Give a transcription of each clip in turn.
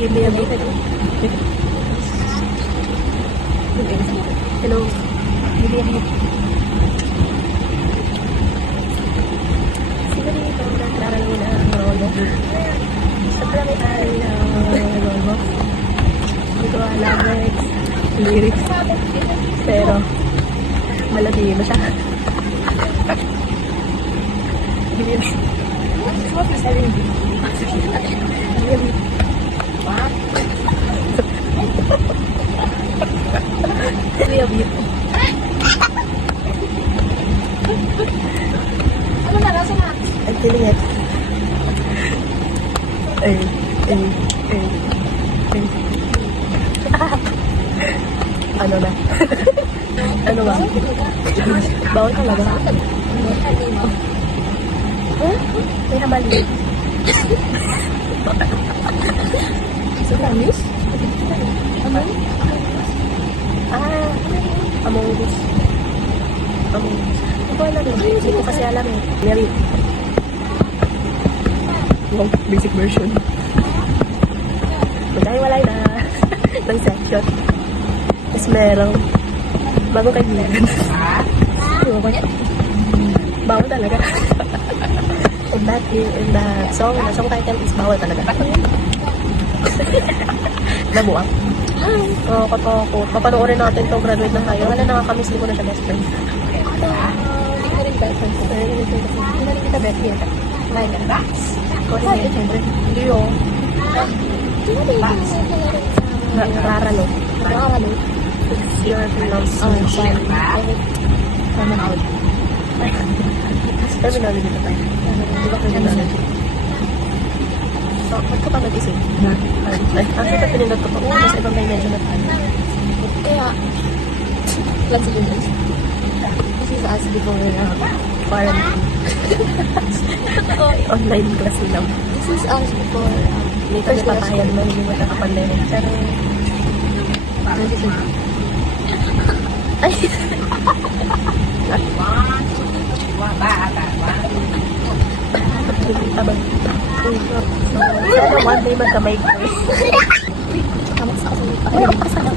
Hindi yan. Hello. Hindi yan. Sino dito ang nag-aaral mo na ang rolo? Sa pala may aaral na rolo? Hindi ko alam lyrics. Pero, malati mo siya. Hindi yan. What is that? Ano na, nasa na? Ang kilingat. Ay. Ano na? Ano ba? Bawal talaga. May hamali. So, tamis? Ano? Among Us. Among Us. Hindi ko alam eh. Hindi ko kasi alam eh. Mary. Wow, basic version. Magkahiwalay na ng section. Tapos merong bagong kaibigan. Bawal talaga. In the song title is bawal talaga. Nabuang. Oo, katakot. Papanoorin natin to, graduate na tayo. Wala, nakakamiss ko na siya best friend. Hindi ko rin best friend. Hindi na rin kita best friend. Like that. Kaya, siyempre. Hindi yun. Raralo. Raralo. It's your pronunciation. Terminology. Terminology dito tayo. Terminology. So, ba't ka pa nag-isip? Actually, ito pinindot ko pa. Mas ibang may medyo na tayo. Kaya, lang sa English. This is us before Quarantine. Online class lang. This is us before May kami papayag mo, hindi mo nakapandemic. Pero, ay! Abang. Sana one day magkamay ko. Tama sa ako. Ay, ako sa lang.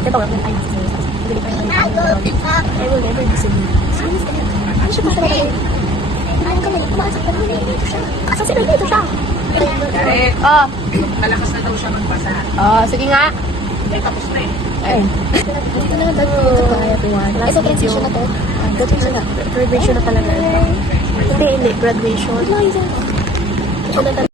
Diba nga? I will never disagree. Ano siya ba siya ba? Ano kami? Kumaasap ka naman dito siya. Asa sila dito siya? Oh. Malakas na daw siya magbasa. Oh, sige nga. Eh, tapos na eh. Ay. Dito na lang everyone. Ito transition na to. Graduation na. Graduation na talaga. Hindi, graduation. Ano yun?